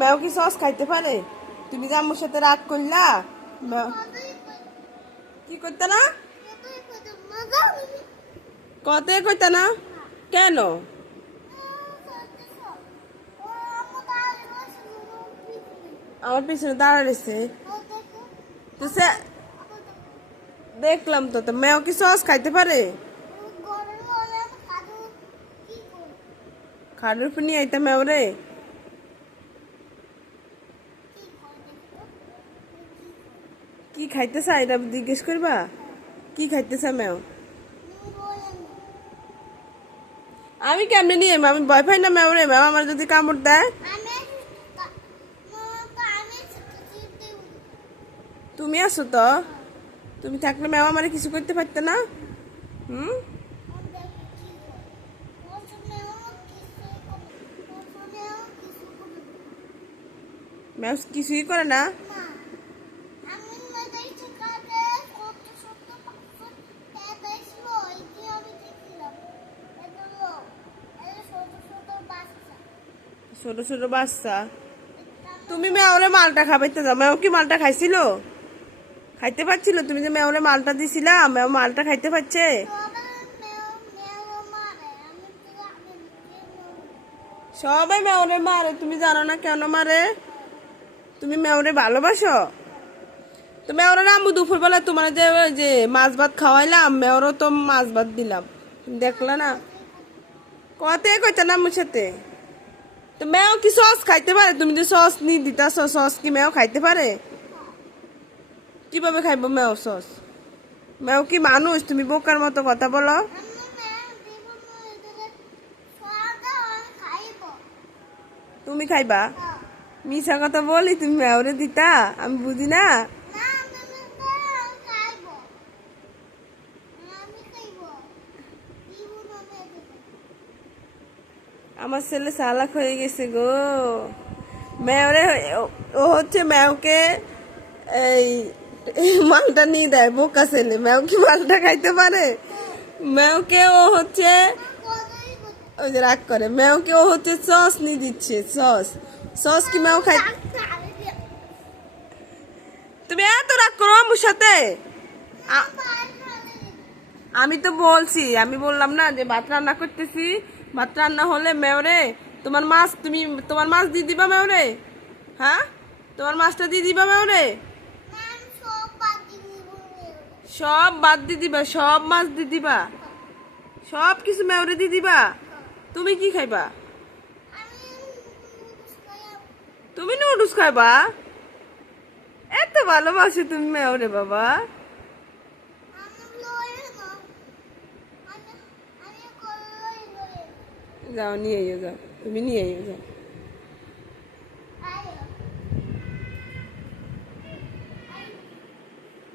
ম্যাও কি সস খাইতে পারে? তুমি যে আম্মুর সাথে রাগ করলা কি করতে না? কত করতে না? কেন? আমার পিছনে দাঁড়াইছে। তো সে দেখলাম তো ম্যাও কি সস খাইতে পারে? খাড়ের উপর নিয়ে আইতা ম্যাও রে কি খাইতে এটা জিজ্ঞেস করবা? কি খাইতে ম্যাও আমি কেমনে নিয়ে আমি পাই না ম্যাও রে। ম্যাও আমার যদি কামড় দেয়? তুমি আসো তো? তুমি থাকলে ম্যাও আমার কিছু করতে পারতে না? হুম? ম্যাও কিছুই করে না। ছোট ছোট বাচ্চা। তুমি ম্যাওরে মালটা খাবাইতে যাও। ম্যাও কি মালটা খাইছিল? খাইতে পারছিল? তুমি যে ম্যাওরে মালটা দিছিলা ম্যাও মালটা খাইতে পারছে? সবাই ম্যাওরে মারে। তুমি জানো না কেন মারে? তুমি ম্যাওরে ভালোবাসো? তো ম্যাওরে না আমি দুপুরবেলা তোমার যে যে মাছ ভাত খাওয়াইলাম ম্যাওরও তো মাছ ভাত দিলাম। দেখলা না? কতে কইতে না সাথে? তো ম্যাও কি সস খাইতে পারে? তুমি যে সস নি দিতা সস কি ম্যাও খাইতে পারে? কীভাবে খাইবো ম্যাও সস? ম্যাও কি মানুষ? তুমি বোকার মতো কথা বলো। তুমি খাইবা? মিশা কথা বলি, তুমি ম্যাওরে দিতা? আমি বুঝি না। আমার ছেলে চালাক হয়ে গেছে গো। ম্যাওরে ও হচ্ছে ম্যাওকে এই মালটা নিয়ে দেয়, বোকা ছেলে। ম্যাও কি মালটা খাইতে পারে? ম্যাওকে ও হচ্ছে, ওই যে রাগ করে। ম্যাওকে ও হচ্ছে সস নিয়ে দিচ্ছে, সস। সস কি ম্যাও খাই তুমি এত রাগ করো আমার সাথে? আমি তো বলছি, আমি বললাম না যে ভাত রান্না করতেছি। ভাত রান্না হলে মেয়রে, তোমার মাছ তুমি, তোমার মাছ দিয়ে দিবা মেয়রে? হ্যাঁ? তোমার মাছটা দিয়ে দিবা মেয়রে? সব বাদ দিয়ে দিবা, সব মাছ দিয়ে দিবা। সব কিছু মেয়রে দিয়ে দিবা। তুমি কি খাইবা? তুমি নুডলস খাইবা? এত ভালোবাসো তুমি মেয়রে বাবা। যাও, নিয়ে আইও যাও। তুমি নিয়ে আইও যাও।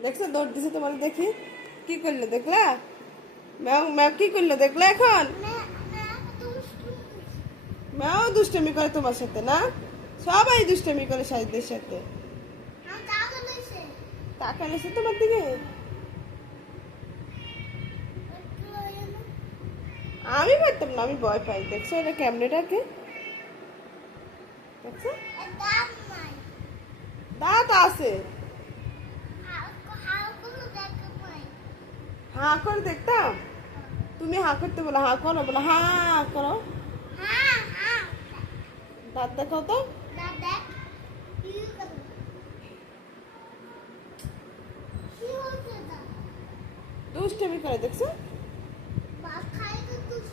দেখছ, দৌড় দিছে তোমার দেখি। কি করলে, দেখলা? ম্যাও ম্যাও কি করল, দেখলে এখন? ম্যাও দুষ্টমি করে তোমার সাথে, না? সবাই দুষ্টমি করে সাইদের সাথে। তাকালে সে তোমার দিকে? আমি পারতাম না, আমি ভয় পাই। দেখছ এটা ক্যামেরাটাকে? দেখছ? দাঁত আছে। হা করে দেখতাম? তুমি হা করতে বলো, হা করো, বলো, হা করো। দাঁত দেখাও তো। দুষ্টমি করে, দেখছ?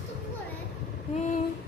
都过来。嗯。